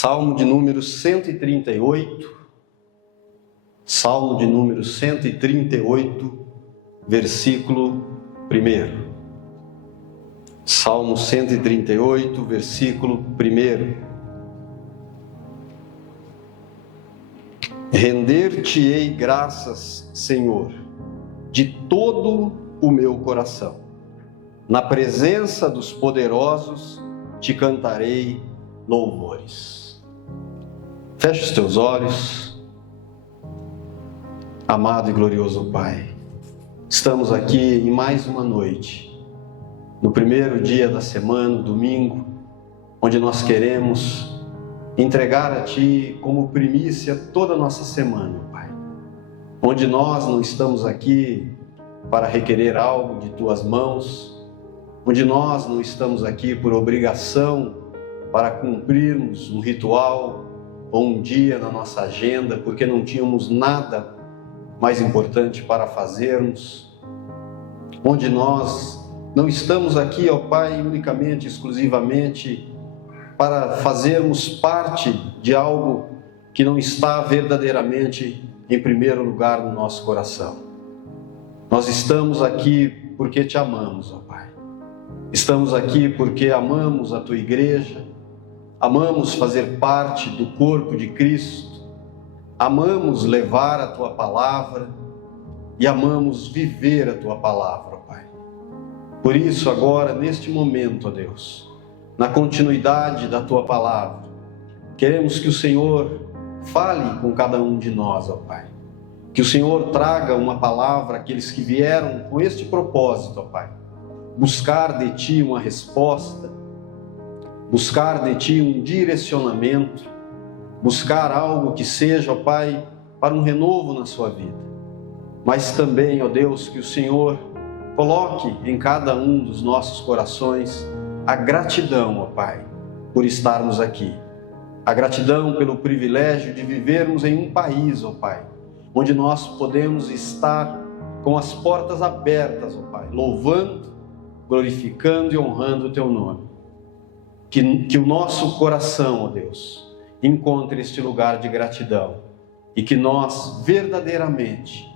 Salmo de número 138, Salmo de número 138, versículo 1. Salmo 138, versículo 1. Render-te-ei graças, Senhor, de todo o meu coração. Na presença dos poderosos te cantarei louvores. Feche os teus olhos. Amado e glorioso Pai, estamos aqui em mais uma noite, no primeiro dia da semana, domingo, onde nós queremos entregar a Ti como primícia toda a nossa semana, Pai. Onde nós não estamos aqui para requerer algo de Tuas mãos, onde nós não estamos aqui por obrigação para cumprirmos um ritual ou um dia na nossa agenda, porque não tínhamos nada mais importante para fazermos, onde nós não estamos aqui, ó Pai, unicamente, exclusivamente para fazermos parte de algo que não está verdadeiramente em primeiro lugar no nosso coração. Nós estamos aqui porque Te amamos, ó Pai. Estamos aqui porque amamos a Tua igreja, amamos fazer parte do corpo de Cristo, amamos levar a Tua palavra e amamos viver a Tua palavra, Pai. Por isso, agora, neste momento, ó Deus, na continuidade da Tua palavra, queremos que o Senhor fale com cada um de nós, ó Pai. Que o Senhor traga uma palavra àqueles que vieram com este propósito, ó Pai. Buscar de Ti uma resposta, buscar de Ti um direcionamento, buscar algo que seja, ó Pai, para um renovo na sua vida. Mas também, ó Deus, que o Senhor coloque em cada um dos nossos corações a gratidão, ó Pai, por estarmos aqui. A gratidão pelo privilégio de vivermos em um país, ó Pai, onde nós podemos estar com as portas abertas, ó Pai, louvando, glorificando e honrando o Teu nome. Que o nosso coração, ó Deus, encontre este lugar de gratidão e que nós verdadeiramente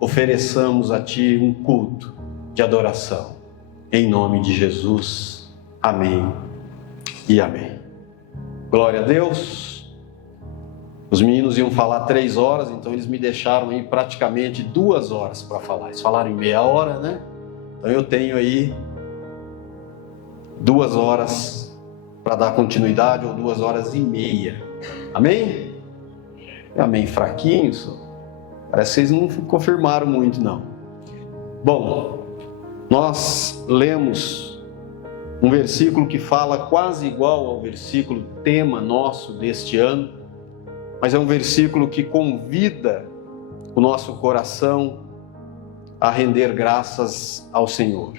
ofereçamos a Ti um culto de adoração. Em nome de Jesus. Amém e amém. Glória a Deus. Os meninos iam falar 3 horas, então eles me deixaram aí praticamente 2 horas para falar. Eles falaram em meia hora, né? Então eu tenho aí 2 horas para dar continuidade, ou 2 horas e meia. Amém? Amém, fraquinhos? Parece que vocês não confirmaram muito, não. Bom, nós lemos um versículo que fala quase igual ao versículo tema nosso deste ano, mas é um versículo que convida o nosso coração a render graças ao Senhor.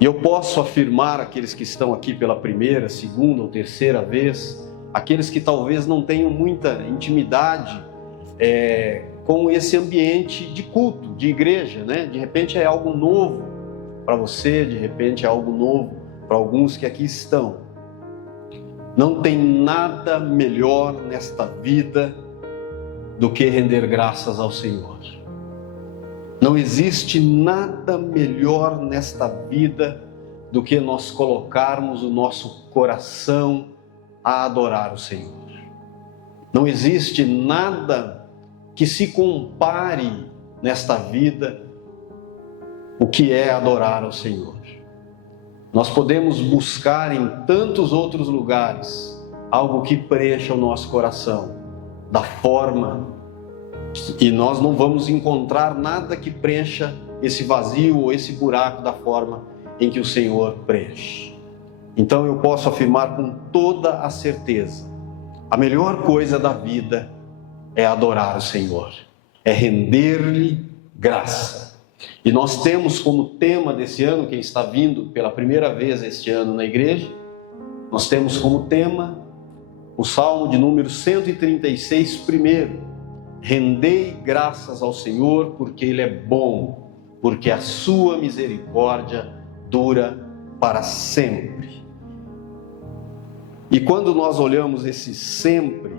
E eu posso afirmar, aqueles que estão aqui pela primeira, segunda ou terceira vez, aqueles que talvez não tenham muita intimidade com esse ambiente de culto, de igreja, né? De repente é algo novo para você, de repente é algo novo para alguns que aqui estão. Não tem nada melhor nesta vida do que render graças ao Senhor. Não existe nada melhor nesta vida do que nós colocarmos o nosso coração a adorar o Senhor. Não existe nada que se compare nesta vida o que é adorar ao Senhor. Nós podemos buscar em tantos outros lugares algo que preencha o nosso coração da forma, e nós não vamos encontrar nada que preencha esse vazio ou esse buraco da forma em que o Senhor preenche. Então eu posso afirmar com toda a certeza, a melhor coisa da vida é adorar o Senhor, é render-lhe graça. E nós temos como tema desse ano, quem está vindo pela primeira vez este ano na igreja, nós temos como tema o Salmo de número 136, primeiro. Rendei graças ao Senhor, porque Ele é bom, porque a sua misericórdia dura para sempre. E quando nós olhamos esse sempre,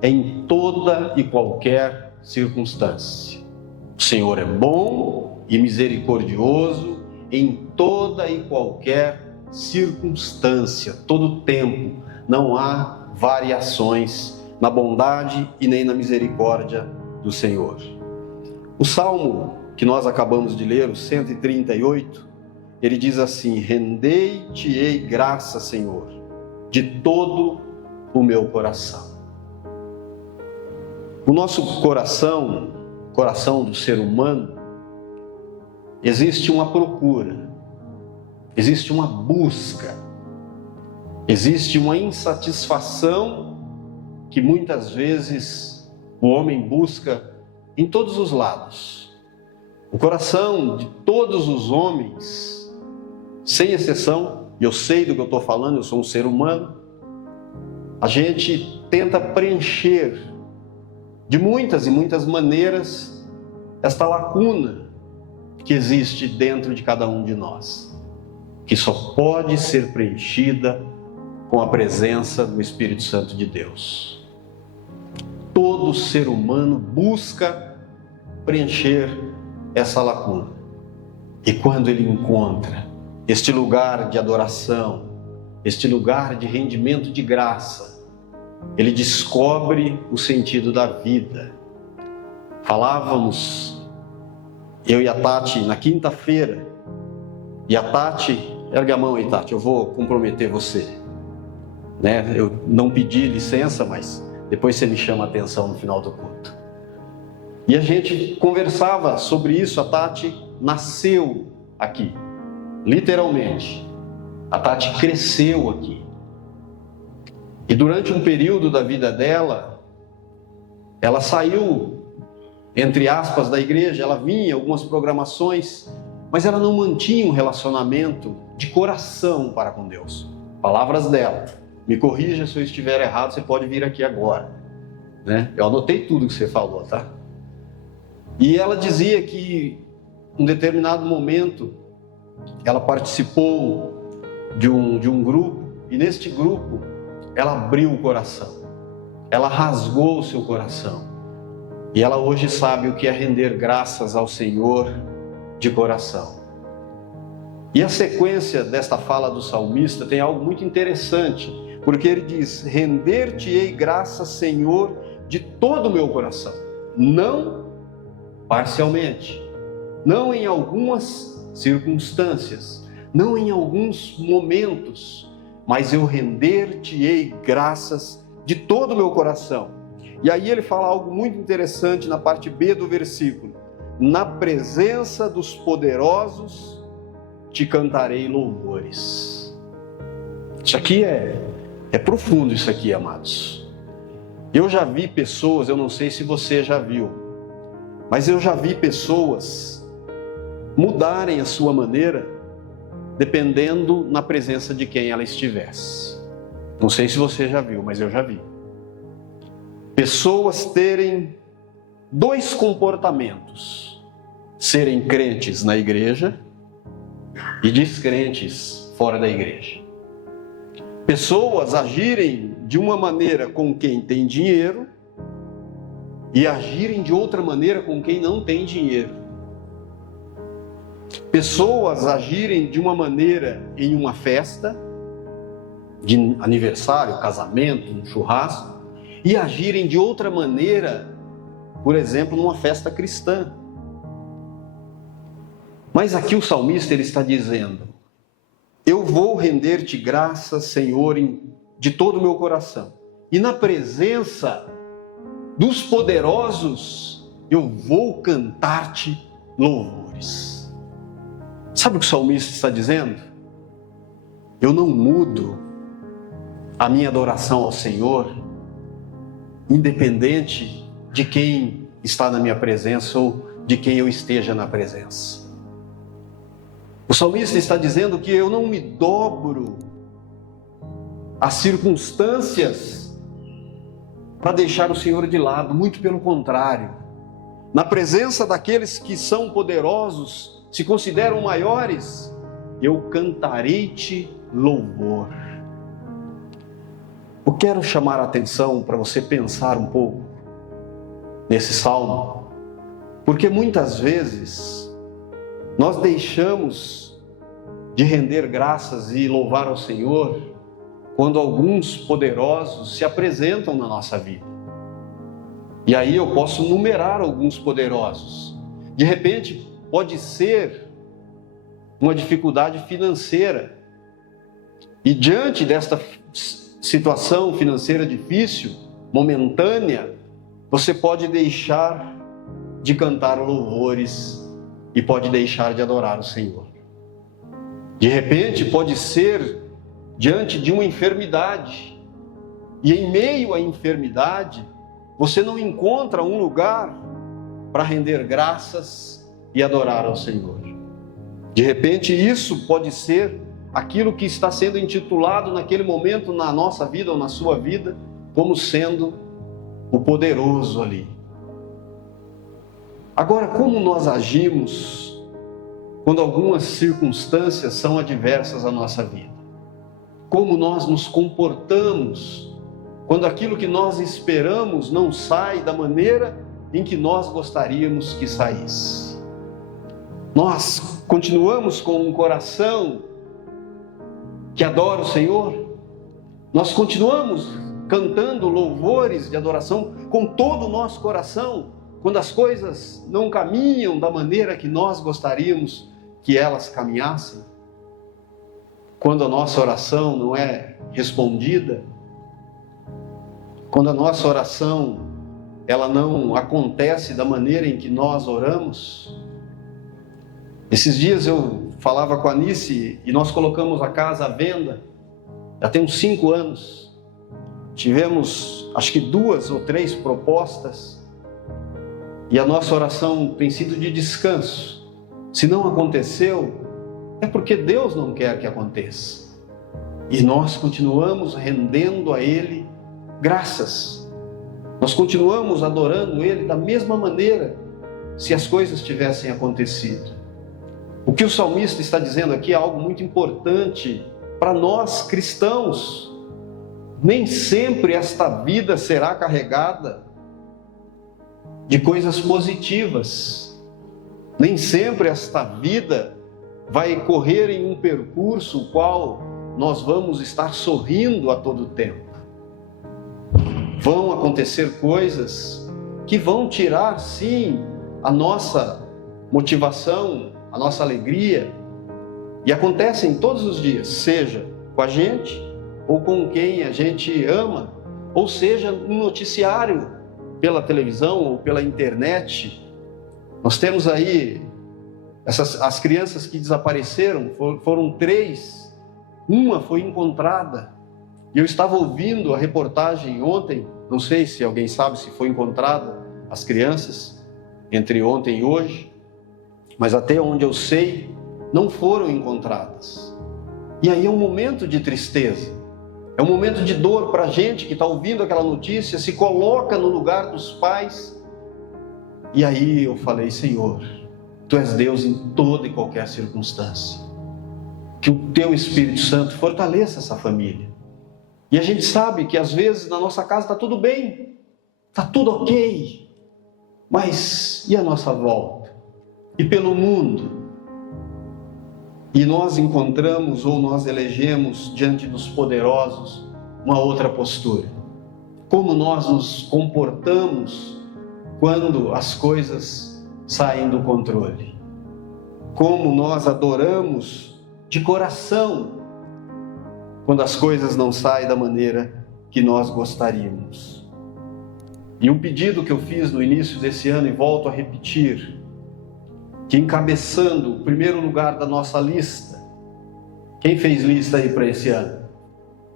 é em toda e qualquer circunstância. O Senhor é bom e misericordioso em toda e qualquer circunstância, todo tempo. Não há variações na bondade e nem na misericórdia do Senhor. O Salmo que nós acabamos de ler, o 138, ele diz assim: rendei-te-ei graça, Senhor, de todo o meu coração. O nosso coração, coração do ser humano, existe uma procura, existe uma busca, existe uma insatisfação que muitas vezes o homem busca em todos os lados. O coração de todos os homens, sem exceção, e eu sei do que eu estou falando, eu sou um ser humano, a gente tenta preencher de muitas e muitas maneiras esta lacuna que existe dentro de cada um de nós, que só pode ser preenchida com a presença do Espírito Santo de Deus. Todo ser humano busca preencher essa lacuna. E quando ele encontra este lugar de adoração, este lugar de rendimento de graça, ele descobre o sentido da vida. Falávamos, eu e a Tati, na quinta-feira, e a Tati, erga a mão aí, Tati, eu vou comprometer você. Né? Eu não pedi licença, mas depois você me chama a atenção no final do culto. E a gente conversava sobre isso. A Tati nasceu aqui, literalmente. A Tati cresceu aqui. E durante um período da vida dela, ela saiu, entre aspas, da igreja. Ela vinha em algumas programações, mas ela não mantinha um relacionamento de coração para com Deus. Palavras dela. Me corrija se eu estiver errado, você pode vir aqui agora. Né? Eu anotei tudo que você falou, tá? E ela dizia que, em um determinado momento, ela participou de um grupo, e neste grupo, ela abriu o coração, ela rasgou o seu coração, e ela hoje sabe o que é render graças ao Senhor de coração. E a sequência desta fala do salmista tem algo muito interessante, porque ele diz: render-te-ei graças, Senhor, de todo o meu coração, não parcialmente, não em algumas circunstâncias, não em alguns momentos, mas eu render-te-ei graças de todo o meu coração. E aí ele fala algo muito interessante na parte B do versículo: na presença dos poderosos te cantarei louvores. Isso aqui é profundo, isso aqui, amados. Eu já vi pessoas, eu não sei se você já viu, mas eu já vi pessoas mudarem a sua maneira dependendo na presença de quem ela estivesse. Não sei se você já viu, mas eu já vi. Pessoas terem dois comportamentos: serem crentes na igreja e descrentes fora da igreja. Pessoas agirem de uma maneira com quem tem dinheiro e agirem de outra maneira com quem não tem dinheiro. Pessoas agirem de uma maneira em uma festa, de aniversário, casamento, um churrasco, e agirem de outra maneira, por exemplo, numa festa cristã. Mas aqui o salmista ele está dizendo: eu vou render-te graças, Senhor, de todo o meu coração, e na presença dos poderosos eu vou cantar-te louvores. Sabe o que o salmista está dizendo? Eu não mudo a minha adoração ao Senhor, independente de quem está na minha presença ou de quem eu esteja na presença. O salmista está dizendo que eu não me dobro às circunstâncias para deixar o Senhor de lado, muito pelo contrário. Na presença daqueles que são poderosos, se consideram maiores, eu cantarei-te louvor. Eu quero chamar a atenção para você pensar um pouco nesse salmo, porque muitas vezes nós deixamos de render graças e louvar ao Senhor quando alguns poderosos se apresentam na nossa vida. E aí eu posso numerar alguns poderosos. De repente, pode ser uma dificuldade financeira. E diante desta situação financeira difícil, momentânea, você pode deixar de cantar louvores e pode deixar de adorar o Senhor. De repente, pode ser diante de uma enfermidade. E em meio à enfermidade, você não encontra um lugar para render graças e adorar ao Senhor. De repente, isso pode ser aquilo que está sendo intitulado naquele momento na nossa vida ou na sua vida como sendo o poderoso ali. Agora, como nós agimos quando algumas circunstâncias são adversas à nossa vida? Como nós nos comportamos quando aquilo que nós esperamos não sai da maneira em que nós gostaríamos que saísse? Nós continuamos com um coração que adora o Senhor? Nós continuamos cantando louvores de adoração com todo o nosso coração, quando as coisas não caminham da maneira que nós gostaríamos que elas caminhassem? Quando a nossa oração não é respondida? Quando a nossa oração ela não acontece da maneira em que nós oramos? Esses dias eu falava com a Anice e nós colocamos a casa à venda, já tem uns 5 anos. Tivemos acho que 2 ou 3 propostas e a nossa oração tem sido de descanso. Se não aconteceu, é porque Deus não quer que aconteça. E nós continuamos rendendo a Ele graças. Nós continuamos adorando Ele da mesma maneira se as coisas tivessem acontecido. O que o salmista está dizendo aqui é algo muito importante para nós cristãos. Nem sempre esta vida será carregada de coisas positivas. Nem sempre esta vida vai correr em um percurso o qual nós vamos estar sorrindo a todo tempo. Vão acontecer coisas que vão tirar, sim, a nossa motivação, a nossa alegria, e acontecem todos os dias, seja com a gente, ou com quem a gente ama, ou seja, no noticiário, pela televisão ou pela internet. Nós temos aí as crianças que desapareceram, foram 3, uma foi encontrada, e eu estava ouvindo a reportagem ontem, não sei se alguém sabe se foi encontrada as crianças, entre ontem e hoje, mas até onde eu sei, não foram encontradas. E aí é um momento de tristeza, é um momento de dor para a gente que está ouvindo aquela notícia, se coloca no lugar dos pais. E aí eu falei: Senhor, Tu és Deus em toda e qualquer circunstância. Que o Teu Espírito Santo fortaleça essa família. E a gente sabe que às vezes na nossa casa está tudo bem, está tudo ok, mas e a nossa volta? E pelo mundo? E nós encontramos ou nós elegemos diante dos poderosos uma outra postura. Como nós nos comportamos quando as coisas saem do controle? Como nós adoramos de coração quando as coisas não saem da maneira que nós gostaríamos? E um pedido que eu fiz no início desse ano e volto a repetir, que encabeçando o primeiro lugar da nossa lista, quem fez lista aí para esse ano?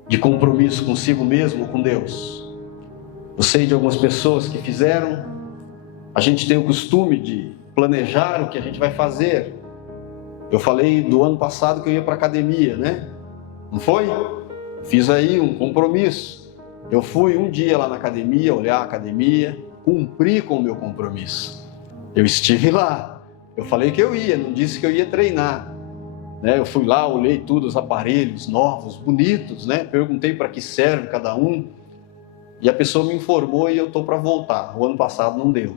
De compromisso consigo mesmo, com Deus? Eu sei de algumas pessoas que fizeram. A gente tem o costume de planejar o que a gente vai fazer. Eu falei do ano passado que eu ia para a academia, né? Não foi? Fiz aí um compromisso. Eu fui um dia lá na academia, olhar a academia, cumpri com o meu compromisso. Eu estive lá. Eu falei que eu ia, não disse que eu ia treinar, né? Eu fui lá, olhei tudo, os aparelhos novos, bonitos, né? Perguntei para que serve cada um. E a pessoa me informou e eu estou para voltar. O ano passado não deu.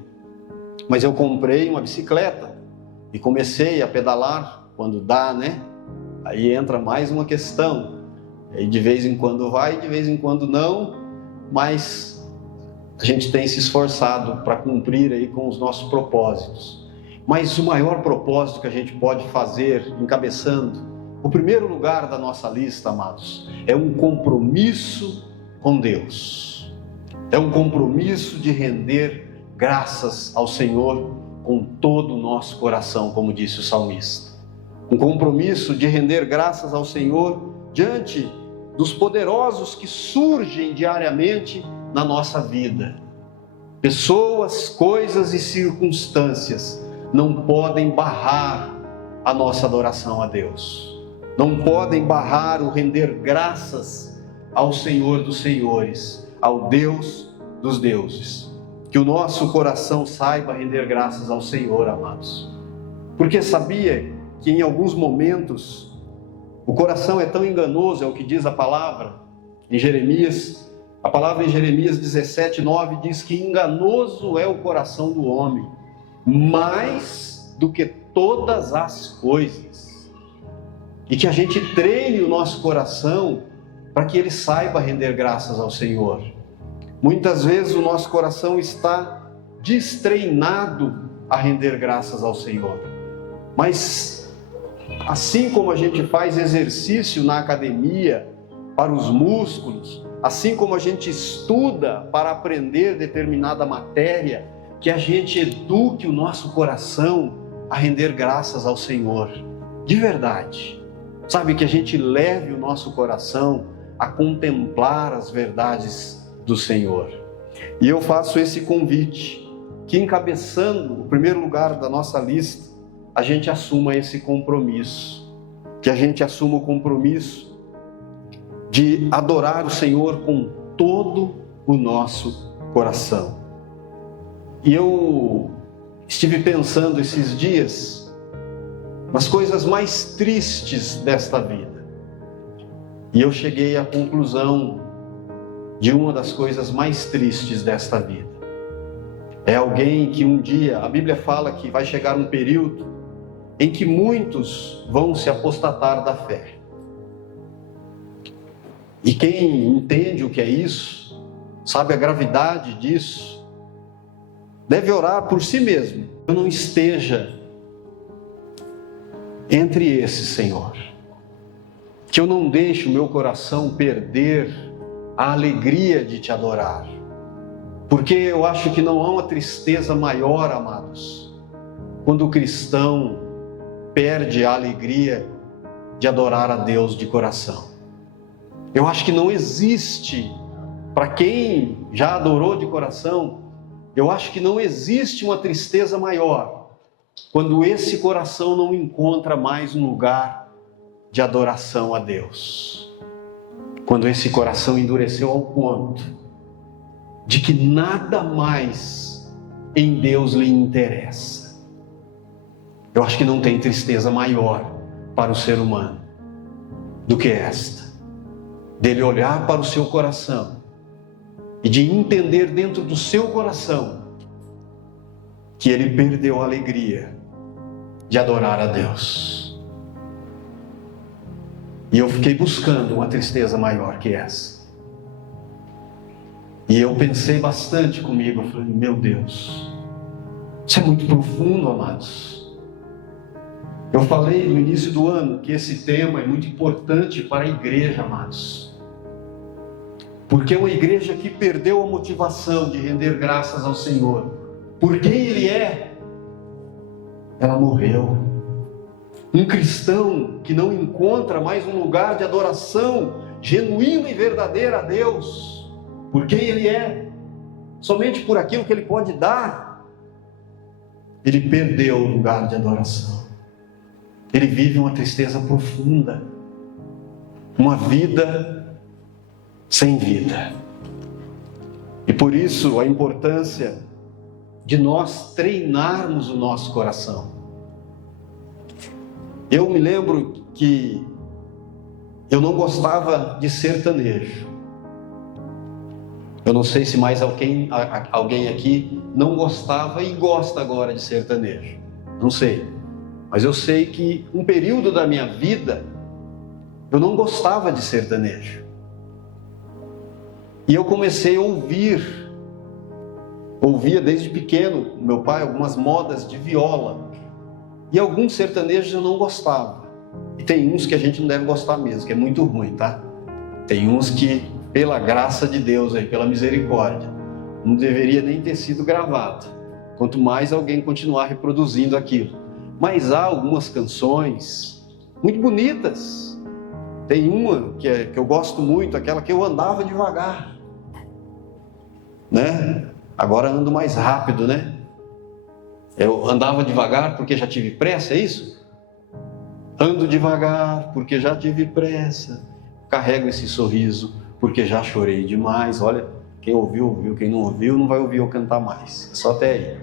Mas eu comprei uma bicicleta e comecei a pedalar quando dá, né? Aí entra mais uma questão. E de vez em quando vai, de vez em quando não. Mas a gente tem se esforçado para cumprir aí com os nossos propósitos. Mas o maior propósito que a gente pode fazer, encabeçando, o primeiro lugar da nossa lista, amados, é um compromisso com Deus. É um compromisso de render graças ao Senhor com todo o nosso coração, como disse o salmista. Um compromisso de render graças ao Senhor diante dos poderosos que surgem diariamente na nossa vida. Pessoas, coisas e circunstâncias não podem barrar a nossa adoração a Deus. Não podem barrar o render graças ao Senhor dos Senhores, ao Deus dos deuses. Que o nosso coração saiba render graças ao Senhor, amados. Porque sabia que em alguns momentos o coração é tão enganoso, é o que diz a palavra em Jeremias. A palavra em Jeremias 17:9 diz que enganoso é o coração do homem, mais do que todas as coisas. E que a gente treine o nosso coração para que ele saiba render graças ao Senhor. Muitas vezes o nosso coração está destreinado a render graças ao Senhor. Mas assim como a gente faz exercício na academia para os músculos, assim como a gente estuda para aprender determinada matéria, que a gente eduque o nosso coração a render graças ao Senhor. De verdade. Sabe, que a gente leve o nosso coração a contemplar as verdades do Senhor. E eu faço esse convite, que encabeçando o primeiro lugar da nossa lista, a gente assuma esse compromisso. Que a gente assuma o compromisso de adorar o Senhor com todo o nosso coração. E eu estive pensando esses dias nas coisas mais tristes desta vida. E eu cheguei à conclusão de uma das coisas mais tristes desta vida. É alguém que um dia, a Bíblia fala que vai chegar um período em que muitos vão se apostatar da fé. E quem entende o que é isso, sabe a gravidade disso, deve orar por si mesmo. Eu não esteja entre esses, Senhor. Que eu não deixe o meu coração perder a alegria de te adorar. Porque eu acho que não há uma tristeza maior, amados, quando o cristão perde a alegria de adorar a Deus de coração. Eu acho que não existe, para quem já adorou de coração, eu acho que não existe uma tristeza maior quando esse coração não encontra mais um lugar de adoração a Deus. Quando esse coração endureceu ao ponto de que nada mais em Deus lhe interessa. Eu acho que não tem tristeza maior para o ser humano do que esta. Dele olhar para o seu coração e de entender dentro do seu coração que ele perdeu a alegria de adorar a Deus. E eu fiquei buscando uma tristeza maior que essa. E eu pensei bastante comigo, eu falei, meu Deus, isso é muito profundo, amados. Eu falei no início do ano que esse tema é muito importante para a igreja, amados. Porque uma igreja que perdeu a motivação de render graças ao Senhor por quem Ele é, ela morreu. Um cristão que não encontra mais um lugar de adoração genuína e verdadeira a Deus, por quem Ele é, somente por aquilo que Ele pode dar, ele perdeu o lugar de adoração. Ele vive uma tristeza profunda, uma vida sem vida. E por isso a importância de nós treinarmos o nosso coração. Eu me lembro que eu não gostava de sertanejo. Eu não sei se mais alguém aqui não gostava e gosta agora de sertanejo. Não sei. Mas eu sei que um período da minha vida eu não gostava de sertanejo. E eu comecei a ouvia desde pequeno, meu pai, algumas modas de viola. E alguns sertanejos eu não gostava. E tem uns que a gente não deve gostar mesmo, que é muito ruim, tá? Tem uns que, pela graça de Deus, pela misericórdia, não deveria nem ter sido gravado. Quanto mais alguém continuar reproduzindo aquilo. Mas há algumas canções muito bonitas. Tem uma que eu gosto muito, aquela que eu andava devagar, né? Agora ando mais rápido, né? Eu andava devagar porque já tive pressa, é isso? Ando devagar porque já tive pressa. Carrego esse sorriso porque já chorei demais. Olha, quem ouviu, ouviu. Quem não ouviu, não vai ouvir eu cantar mais. Só até aí.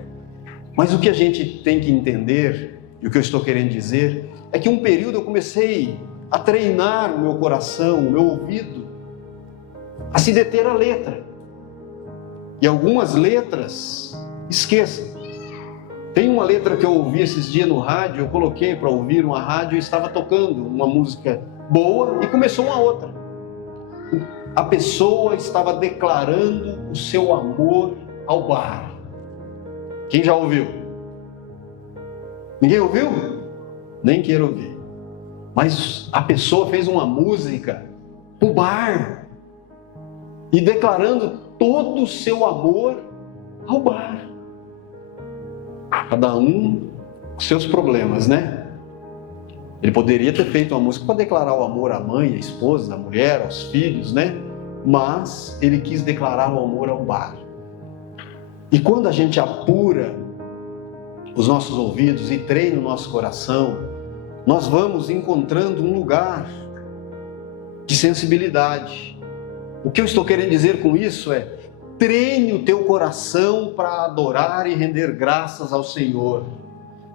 Mas o que a gente tem que entender, e o que eu estou querendo dizer, é que um período eu comecei a treinar o meu coração, o meu ouvido, a se deter a letra. E algumas letras, esqueça. Tem uma letra que eu ouvi esses dias no rádio, eu coloquei para ouvir uma rádio e estava tocando uma música boa e começou uma outra. A pessoa estava declarando o seu amor ao bar. Quem já ouviu? Ninguém ouviu? Nem quero ouvir. Mas a pessoa fez uma música para o bar e declarando todo o seu amor ao bar. Cada um com seus problemas, né? Ele poderia ter feito uma música para declarar o amor à mãe, à esposa, à mulher, aos filhos, né? Mas ele quis declarar o amor ao bar. E quando a gente apura os nossos ouvidos e treina o nosso coração, nós vamos encontrando um lugar de sensibilidade. O que eu estou querendo dizer com isso é: treine o teu coração para adorar e render graças ao Senhor.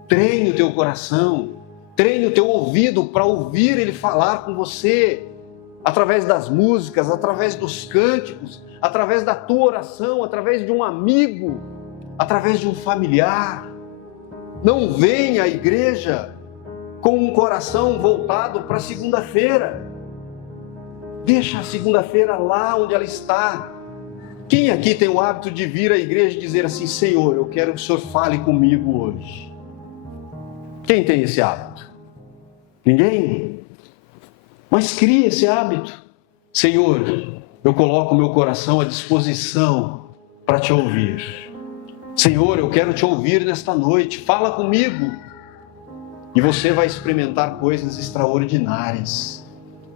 Treine o teu coração, treine o teu ouvido para ouvir Ele falar com você, através das músicas, através dos cânticos, através da tua oração, através de um amigo, através de um familiar. Não venha à igreja com um coração voltado para a segunda-feira. Deixa a segunda-feira lá onde ela está. Quem aqui tem o hábito de vir à igreja e dizer assim: Senhor, eu quero que o Senhor fale comigo hoje? Quem tem esse hábito? Ninguém? Mas crie esse hábito. Senhor, eu coloco o meu coração à disposição para te ouvir. Senhor, eu quero te ouvir nesta noite. Fala comigo. E você vai experimentar coisas extraordinárias.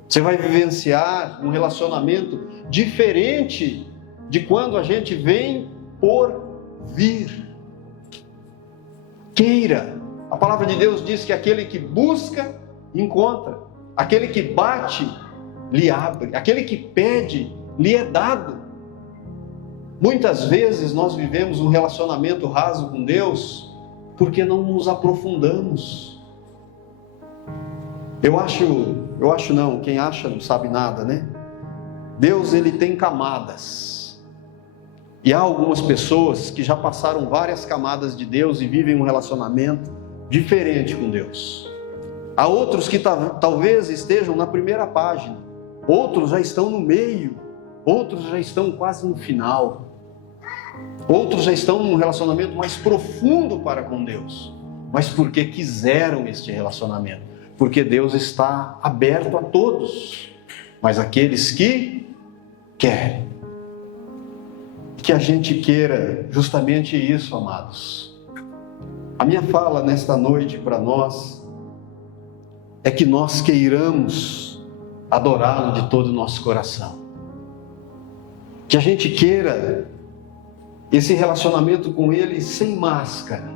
Você vai vivenciar um relacionamento diferente de quando a gente vem por vir. Queira. A palavra de Deus diz que aquele que busca, encontra. Aquele que bate, lhe abre. Aquele que pede, lhe é dado. Muitas vezes nós vivemos um relacionamento raso com Deus porque não nos aprofundamos. Quem acha não sabe nada, né? Deus, ele tem camadas. E há algumas pessoas que já passaram várias camadas de Deus e vivem um relacionamento diferente com Deus. Há outros que talvez estejam na primeira página, outros já estão no meio, outros já estão quase no final, outros já estão num relacionamento mais profundo para com Deus, mas porque quiseram este relacionamento, porque Deus está aberto a todos, mas aqueles que querem. Que a gente queira justamente isso, amados. A minha fala nesta noite para nós é que nós queiramos adorá-lo de todo o nosso coração. Que a gente queira esse relacionamento com Ele sem máscara.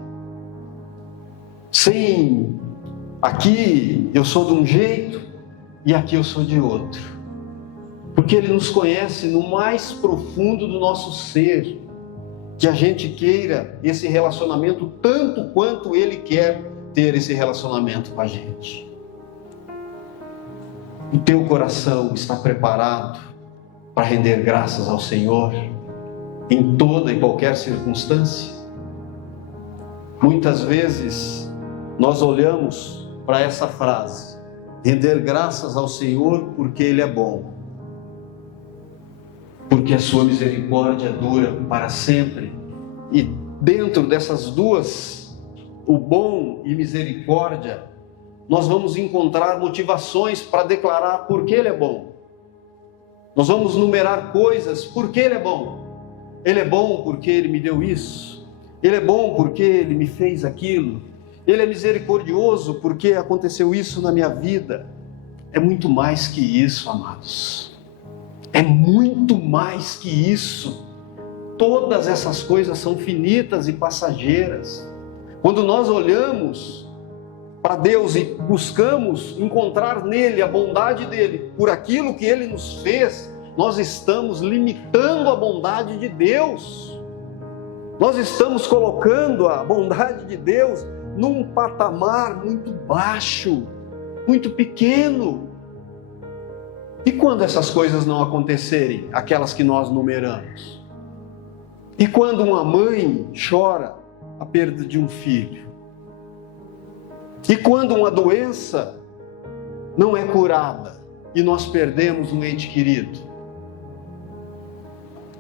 Sem aqui eu sou de um jeito e aqui eu sou de outro. Porque Ele nos conhece no mais profundo do nosso ser. Que a gente queira esse relacionamento tanto quanto Ele quer ter esse relacionamento com a gente. O teu coração está preparado para render graças ao Senhor em toda e qualquer circunstância? Muitas vezes nós olhamos para essa frase: render graças ao Senhor porque Ele é bom, porque a sua misericórdia dura para sempre. E dentro dessas duas, o bom e misericórdia, nós vamos encontrar motivações para declarar por que Ele é bom. Nós vamos numerar coisas por que Ele é bom. Ele é bom porque Ele me deu isso. Ele é bom porque Ele me fez aquilo. Ele é misericordioso porque aconteceu isso na minha vida. É muito mais que isso, amados. É muito mais que isso. Todas essas coisas são finitas e passageiras. Quando nós olhamos para Deus e buscamos encontrar nele a bondade dele, por aquilo que ele nos fez, nós estamos limitando a bondade de Deus. Nós estamos colocando a bondade de Deus num patamar muito baixo, muito pequeno. E quando essas coisas não acontecerem, aquelas que nós numeramos? E quando uma mãe chora a perda de um filho? E quando uma doença não é curada e nós perdemos um ente querido?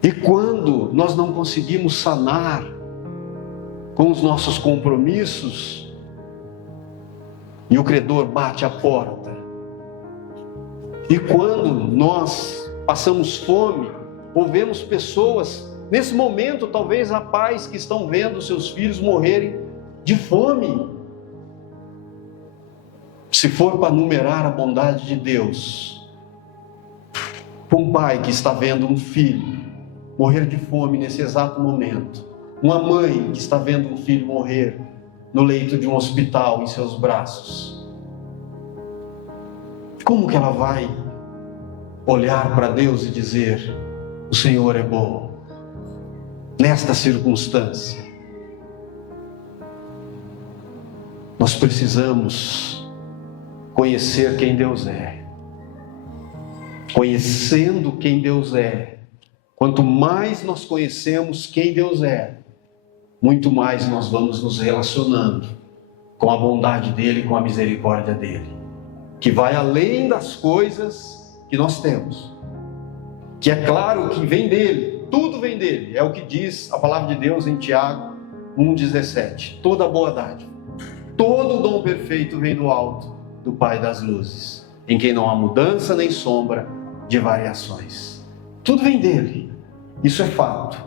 E quando nós não conseguimos sanar com os nossos compromissos e o credor bate à porta? E quando nós passamos fome, ou vemos pessoas, nesse momento talvez há pais que estão vendo seus filhos morrerem de fome. Se for para numerar a bondade de Deus, um pai que está vendo um filho morrer de fome nesse exato momento, uma mãe que está vendo um filho morrer no leito de um hospital em seus braços, como que ela vai olhar para Deus e dizer: o Senhor é bom nesta circunstância? Nós precisamos conhecer quem Deus é. Conhecendo quem Deus é, quanto mais nós conhecemos quem Deus é, muito mais nós vamos nos relacionando com a bondade dele, com a misericórdia dele, que vai além das coisas que nós temos, que é claro que vem dele, tudo vem dele. É o que diz a palavra de Deus em Tiago 1,17. Toda boa dádiva, todo dom perfeito vem do alto, do Pai das luzes, em quem não há mudança nem sombra de variações. Tudo vem dele, isso é fato.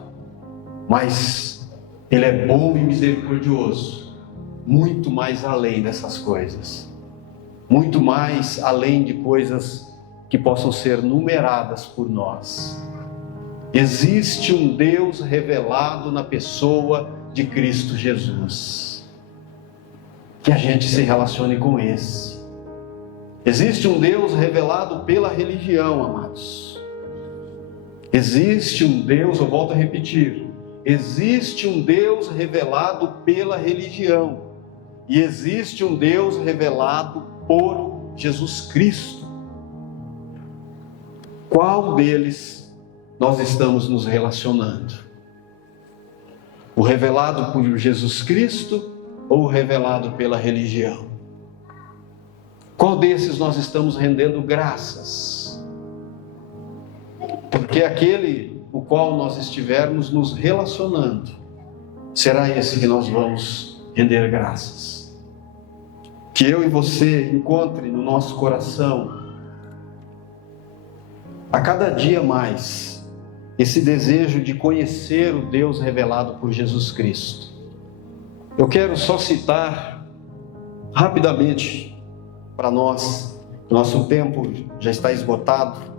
Mas ele é bom e misericordioso, muito mais além dessas coisas, muito mais além de coisas que possam ser numeradas por nós. Existe um Deus revelado na pessoa de Cristo Jesus. Que a gente se relacione com esse. Existe um Deus revelado pela religião, amados. Existe um Deus, eu volto a repetir, existe um Deus revelado pela religião. E existe um Deus revelado por Jesus Cristo. Qual deles nós estamos nos relacionando? O revelado por Jesus Cristo ou o revelado pela religião? Qual desses nós estamos rendendo graças? Porque aquele o qual nós estivermos nos relacionando, será esse que nós vamos render graças. Que eu e você encontre no nosso coração, a cada dia mais, esse desejo de conhecer o Deus revelado por Jesus Cristo. Eu quero só citar rapidamente para nós, nosso tempo já está esgotado.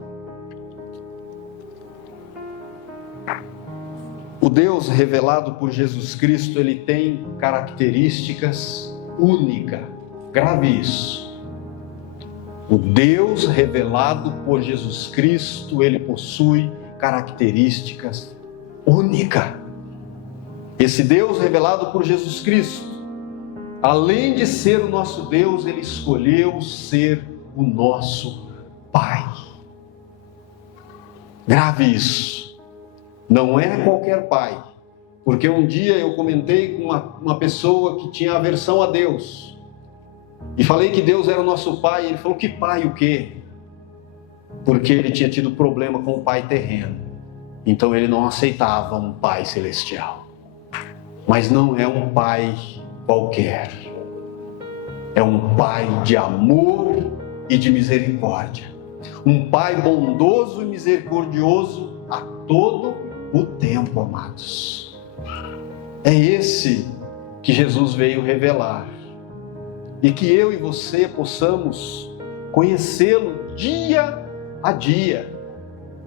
O Deus revelado por Jesus Cristo, ele tem características únicas. Grave isso. O Deus revelado por Jesus Cristo, ele possui características únicas. Esse Deus revelado por Jesus Cristo, além de ser o nosso Deus, ele escolheu ser o nosso Pai. Grave isso. Não é qualquer pai. Porque um dia eu comentei com uma pessoa que tinha aversão a Deus. E falei que Deus era o nosso pai. E ele falou, que pai o quê? Porque ele tinha tido problema com o pai terreno. Então ele não aceitava um pai celestial. Mas não é um pai qualquer. É um pai de amor e de misericórdia. Um pai bondoso e misericordioso a todo o tempo, amados. É esse que Jesus veio revelar. E que eu e você possamos conhecê-lo dia a dia.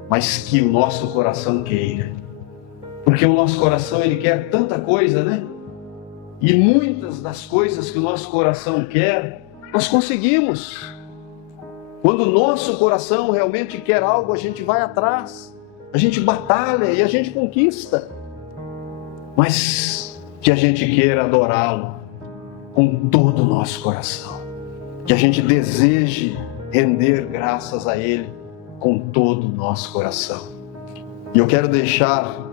Mas que o nosso coração queira. Porque o nosso coração, ele quer tanta coisa, né? E muitas das coisas que o nosso coração quer, nós conseguimos. Quando o nosso coração realmente quer algo, a gente vai atrás, a gente batalha e a gente conquista. Mas que a gente queira adorá-lo com todo o nosso coração. Que a gente deseje render graças a Ele com todo o nosso coração. E eu quero deixar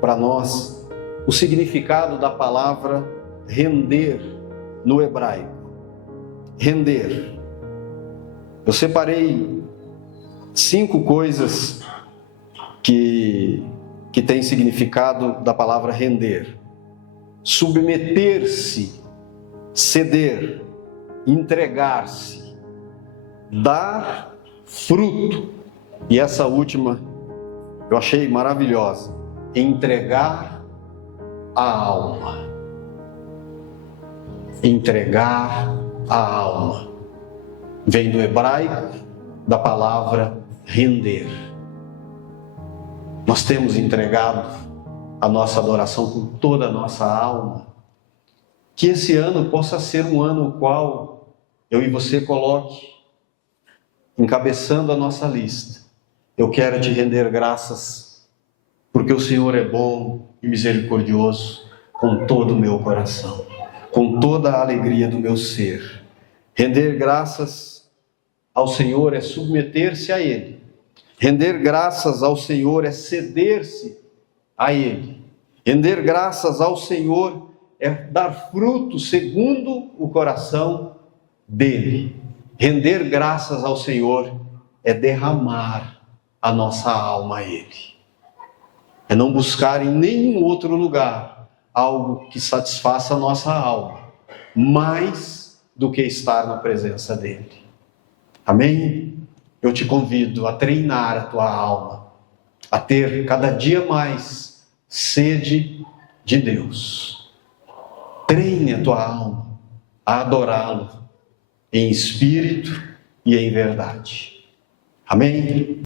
para nós o significado da palavra render no hebraico. Render. Eu separei 5 coisas que têm significado da palavra render. Submeter-se, ceder, entregar-se, dar fruto. E essa última eu achei maravilhosa. Entregar a alma. Entregar a alma. Vem do hebraico, da palavra render. Nós temos entregado a nossa adoração com toda a nossa alma. Que esse ano possa ser um ano no qual eu e você coloque, encabeçando a nossa lista. Eu quero te render graças, porque o Senhor é bom e misericordioso com todo o meu coração, com toda a alegria do meu ser. Render graças ao Senhor é submeter-se a Ele. Render graças ao Senhor é ceder-se a Ele. Render graças ao Senhor é dar fruto segundo o coração dEle. Render graças ao Senhor é derramar a nossa alma a Ele. É não buscar em nenhum outro lugar algo que satisfaça a nossa alma, mais do que estar na presença dEle. Amém? Eu te convido a treinar a tua alma, a ter cada dia mais sede de Deus. Treine a tua alma a adorá-lo em espírito e em verdade. Amém?